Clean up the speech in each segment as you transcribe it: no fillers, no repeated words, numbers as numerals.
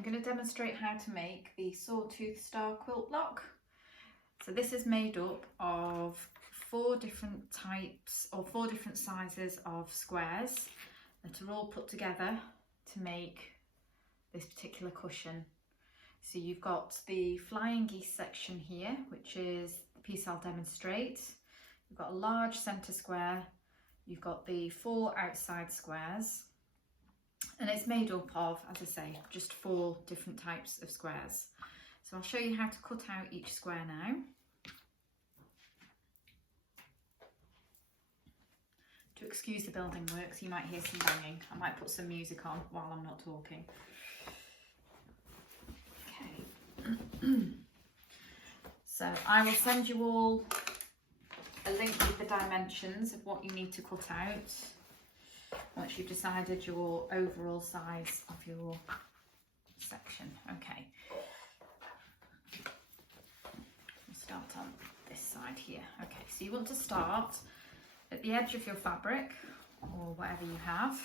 I'm going to demonstrate how to make the sawtooth star quilt block. So this is made up of 4 different types or 4 different sizes of squares that are all put together to make this particular cushion. So you've got the Flying Geese section here, which is the piece I'll demonstrate. You've got a large centre square, you've got the 4 outside squares, and it's made up of, as I say, just 4 different types of squares. So I'll show you how to cut out each square now. To excuse the building works, you might hear some banging. I might put some music on while I'm not talking. Okay. So I will send you all a link with the dimensions of what you need to cut out once you've decided your overall size of your section. Okay. We'll start on this side here. Okay, so you want to start at the edge of your fabric or whatever you have.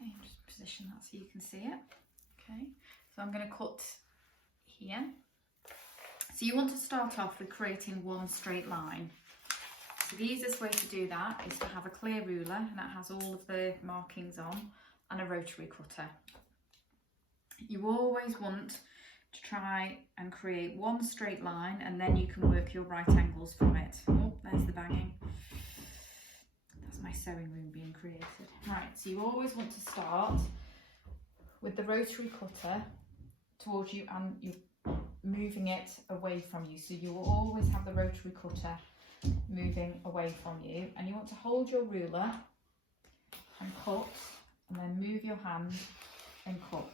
Okay, just position that so you can see it. Okay, so I'm going to cut here. So you want to start off with creating one straight line. So the easiest way to do that is to have a clear ruler, and that has all of the markings on, and a rotary cutter. You always want to try and create one straight line, and then you can work your right angles from it. Oh, there's the banging. That's my sewing room being created. Right, so you always want to start with the rotary cutter towards you, and you're moving it away from you. So you will always have the rotary cutter moving away from you, and you want to hold your ruler and cut, and then move your hand and cut.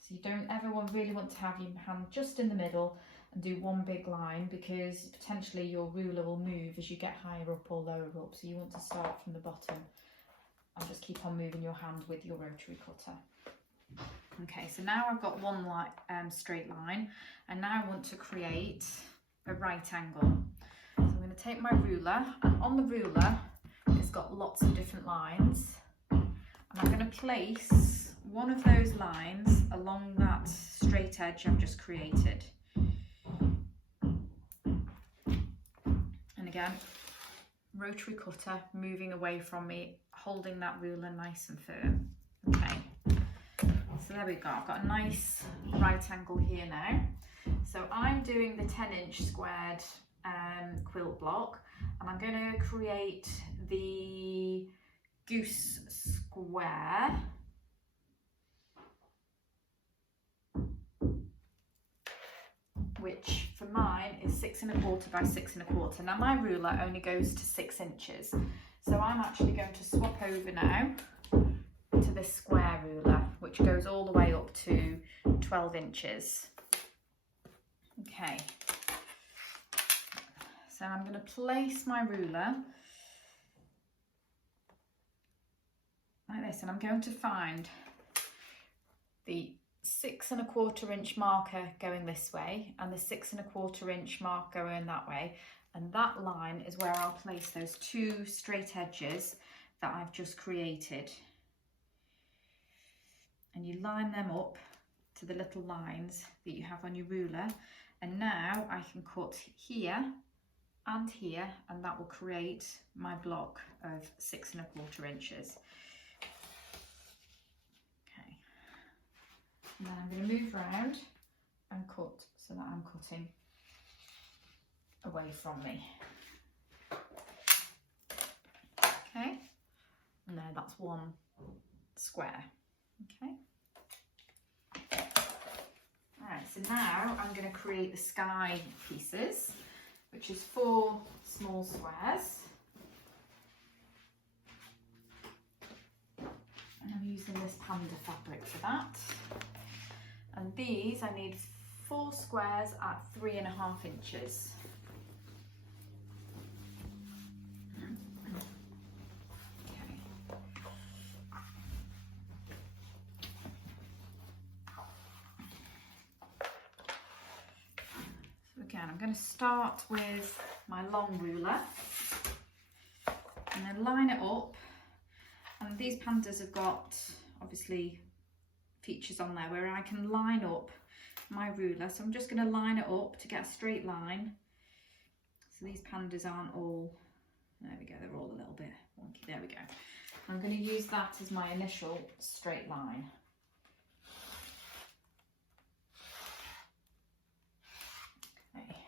So you don't ever really want to have your hand just in the middle and do one big line, because potentially your ruler will move as you get higher up or lower up. So you want to start from the bottom and just keep on moving your hand with your rotary cutter. Okay, so now I've got one straight line, and now I want to create a right angle. So I'm going to take my ruler, and on the ruler it's got lots of different lines, and I'm going to place one of those lines along that straight edge I've just created. And again, rotary cutter moving away from me, holding that ruler nice and firm. Okay. So there we go, I've got a nice right angle here now. So I'm doing the 10-inch squared quilt block, and I'm going to create the Goose Square. Which for mine is 6 1/4 by 6 1/4. Now my ruler only goes to 6 inches. So I'm actually going to swap over now to this square ruler, which goes all the way up to 12 inches. Okay, so I'm going to place my ruler like this, and I'm going to find the 6 1/4 inch marker going this way and the 6 1/4 inch mark going that way, and that line is where I'll place those 2 straight edges that I've just created. And you line them up to the little lines that you have on your ruler, and now I can cut here and here, and that will create my block of 6 1/4 inches. Okay, and then I'm going to move around and cut so that I'm cutting away from me. Okay, and there, that's one square. Okay. Alright, so now I'm going to create the sky pieces, which is 4 small squares. And I'm using this panda fabric for that. And these, I need 4 squares at 3 1/2 inches. Again, I'm going to start with my long ruler, and then line it up. And these pandas have got obviously features on there where I can line up my ruler. So I'm just going to line it up to get a straight line. So these pandas aren't all, there we go, they're all a little bit wonky. There we go. I'm going to use that as my initial straight line. Okay,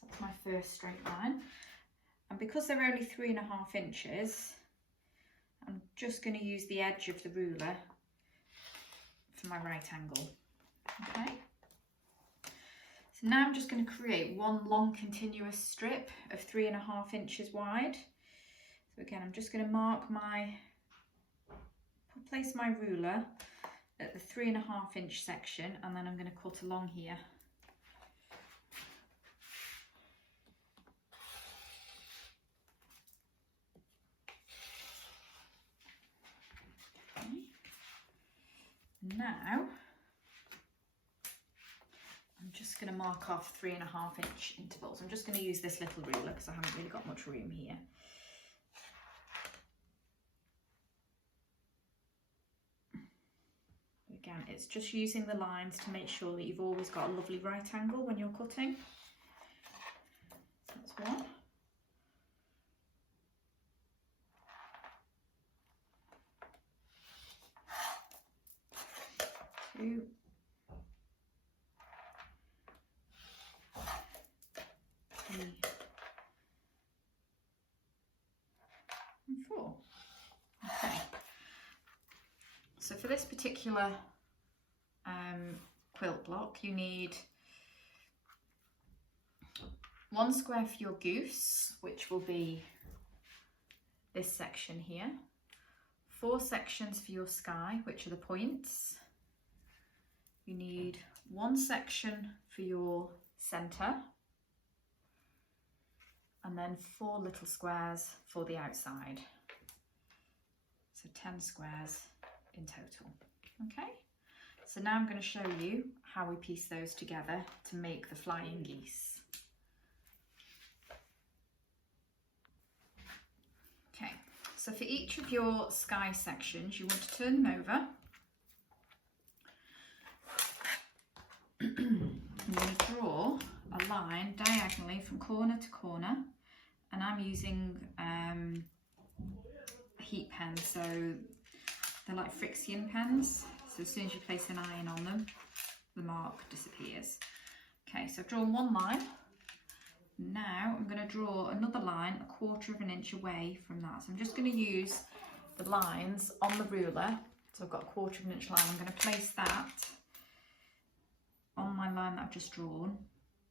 so that's my first straight line. And because they're only 3.5 inches, I'm just going to use the edge of the ruler for my right angle. Okay. So now I'm just going to create one long continuous strip of 3.5 inches wide. So again, I'm just going to place my ruler at the 3.5 inch section, and then I'm going to cut along here. Okay. Now I'm just going to mark off 3.5 inch intervals. I'm just going to use this little ruler because I haven't really got much room here. Again, it's just using the lines to make sure that you've always got a lovely right angle when you're cutting. So that's one. Two. Three. And four. Okay. So for this particular quilt block, you need 1 square for your goose, which will be this section here, 4 sections for your sky, which are the points. You need 1 section for your centre, and then 4 little squares for the outside. So 10 squares in total. Okay, so now I'm going to show you how we piece those together to make the flying geese. Okay, so for each of your sky sections, you want to turn them over. I'm going to draw a line diagonally from corner to corner, and I'm using a heat pen, so they're like friction pens, so as soon as you place an iron on them, the mark disappears. Okay, so I've drawn one line. Now I'm going to draw another line 1/4 inch away from that. So I'm just going to use the lines on the ruler. So I've got a 1/4 inch line. I'm going to place that on my line that I've just drawn,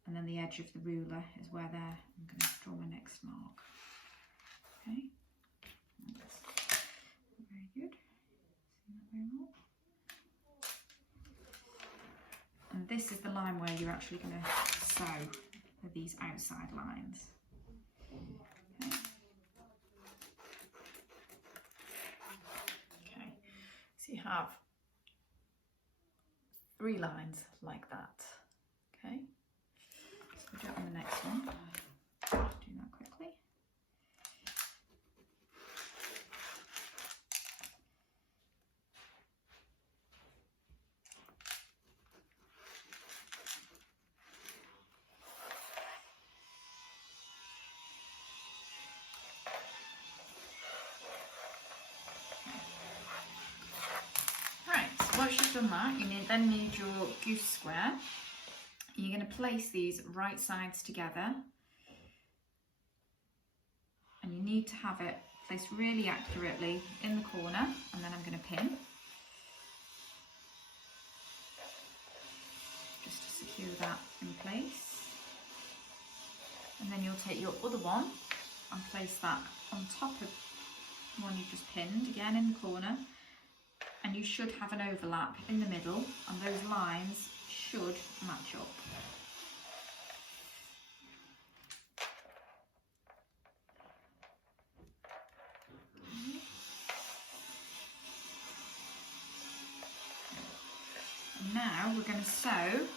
and then the edge of the ruler is where there. I'm going to draw my next mark. Okay, very good. See that very well. And this is the line where you're actually going to sew with these outside lines. Okay. Okay, so you have 3 lines like that. Okay, so we'll do it on the next one. Do that quickly. Once you've done that, you then need your goose square. You're going to place these right sides together, and you need to have it placed really accurately in the corner, and then I'm going to pin just to secure that in place. And then you'll take your other one and place that on top of the one you've just pinned, again in the corner. And you should have an overlap in the middle, and those lines should match up. And now we're going to sew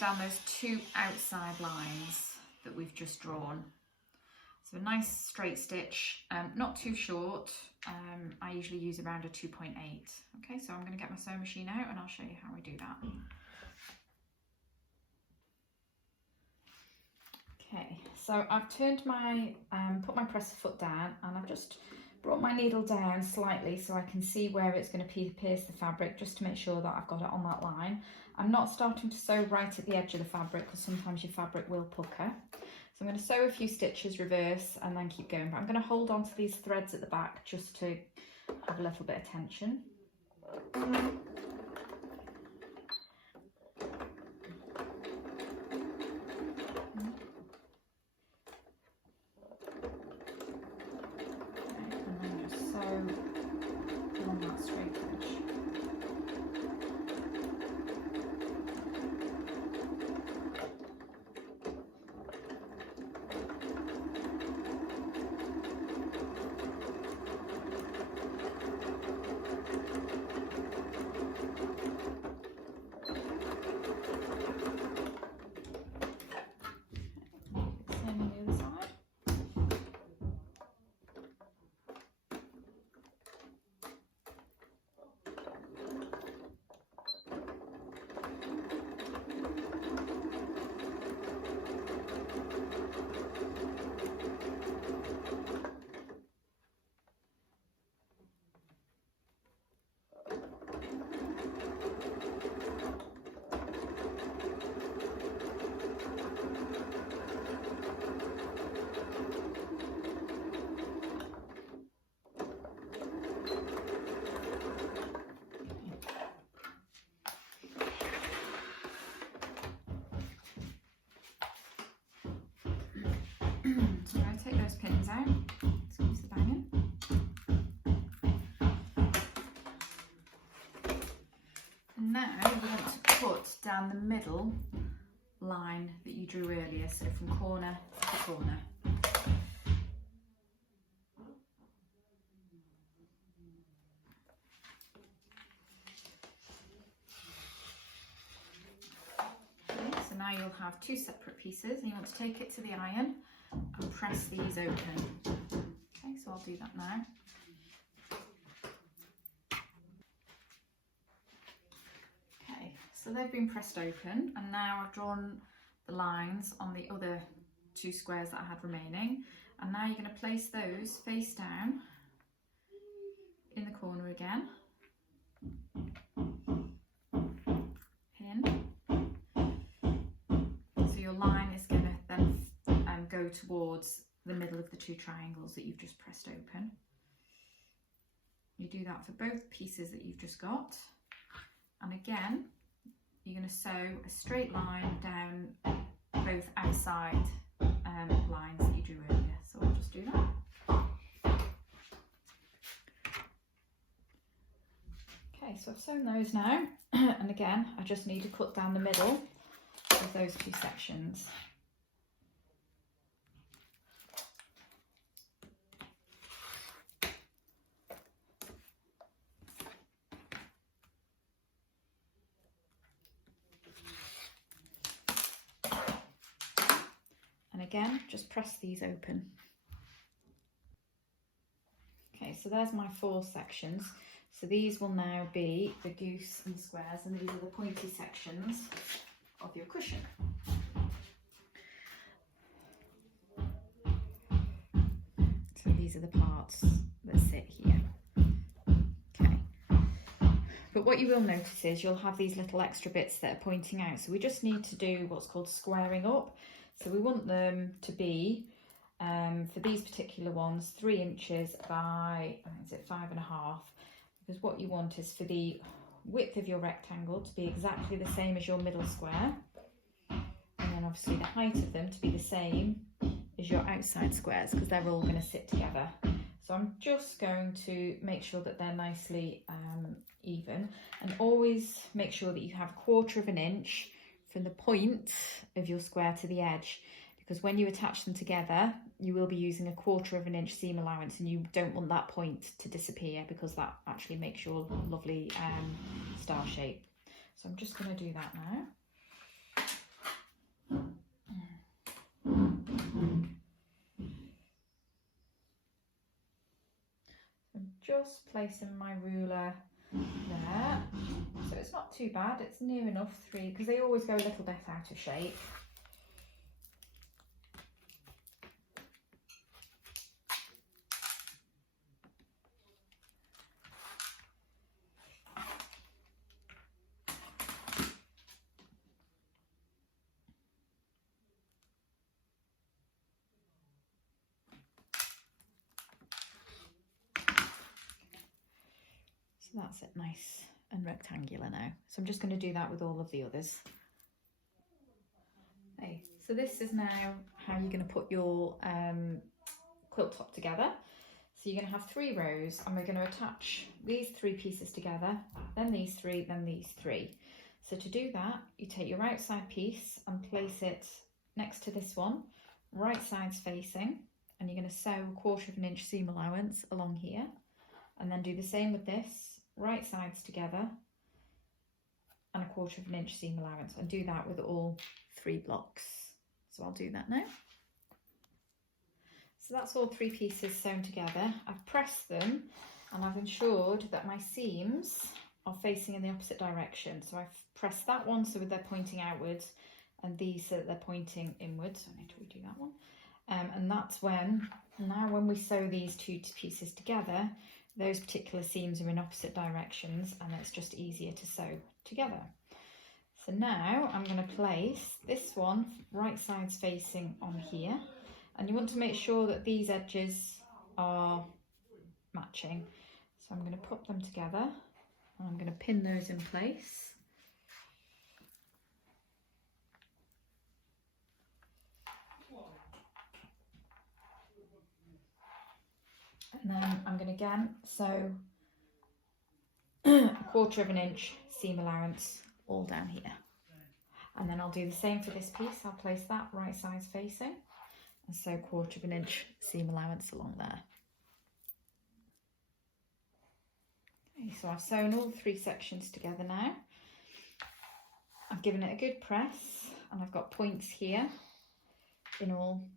down those 2 outside lines that we've just drawn. So a nice straight stitch, not too short. I usually use around a 2.8. Okay, so I'm going to get my sewing machine out and I'll show you how I do that. Okay, so I've turned my, put my presser foot down, and I've just brought my needle down slightly so I can see where it's going to pierce the fabric, just to make sure that I've got it on that line. I'm not starting to sew right at the edge of the fabric because sometimes your fabric will pucker. So I'm going to sew a few stitches reverse and then keep going, but I'm going to hold on to these threads at the back just to have a little bit of tension. Along that straight edge. Same on the other side. So I'm going to take those pins out, squeeze the bang in. And now we want to cut down the middle line that you drew earlier, so from corner to corner. Okay, so now you'll have two separate pieces, and you want to take it to the iron and press these open. Okay, so I'll do that now. Okay, so they've been pressed open, and now I've drawn the lines on the other two squares that I had remaining, and now you're going to place those face down in the corner again. Pin. So your line is going to then go towards the middle of the two triangles that you've just pressed open. You do that for both pieces that you've just got, and again you're going to sew a straight line down both outside lines that you drew earlier. So I'll just do that. Okay, so I've sewn those now, and again I just need to cut down the middle of those two sections. And again, just press these open. Okay, so there's my 4 sections. So these will now be the goose and squares, and these are the pointy sections of your cushion. So these are the parts that sit here. Okay. But what you will notice is you'll have these little extra bits that are pointing out. So we just need to do what's called squaring up. So we want them to be, for these particular ones, 3 inches by, I think it's 5.5, because what you want is for the width of your rectangle to be exactly the same as your middle square, and then obviously the height of them to be the same as your outside squares, because they're all going to sit together. So I'm just going to make sure that they're nicely even, and always make sure that you have 1/4 inch from the point of your square to the edge, because when you attach them together you will be using a 1/4 inch seam allowance, and you don't want that point to disappear, because that actually makes your lovely star shape. So I'm just going to do that now. just placing my ruler there. So it's not too bad, it's near enough 3, because they always go a little bit out of shape. So that's it, nice and rectangular now. So I'm just going to do that with all of the others. Okay, so this is now how you're going to put your quilt top together. So you're going to have 3 rows, and we're going to attach these 3 pieces together, then these 3, then these 3. So to do that, you take your outside piece and place it next to this one, right sides facing, and you're going to sew 1/4 inch seam allowance along here, and then do the same with this, right sides together and 1/4 inch seam allowance, and do that with all 3 blocks. So I'll do that now. So that's all 3 pieces sewn together. I've pressed them and I've ensured that my seams are facing in the opposite direction. So I've pressed that one so they're pointing outwards, and these so that they're pointing inwards. So I need to redo that one. And that's when we sew these 2 pieces together, those particular seams are in opposite directions, and it's just easier to sew together. So now I'm going to place this one right sides facing on here. And you want to make sure that these edges are matching. So I'm going to put them together and I'm going to pin those in place. And then I'm going to again sew 1/4 inch seam allowance all down here. And then I'll do the same for this piece. I'll place that right sides facing and sew 1/4 inch seam allowance along there. Okay, so I've sewn all 3 sections together now. I've given it a good press, and I've got points here in all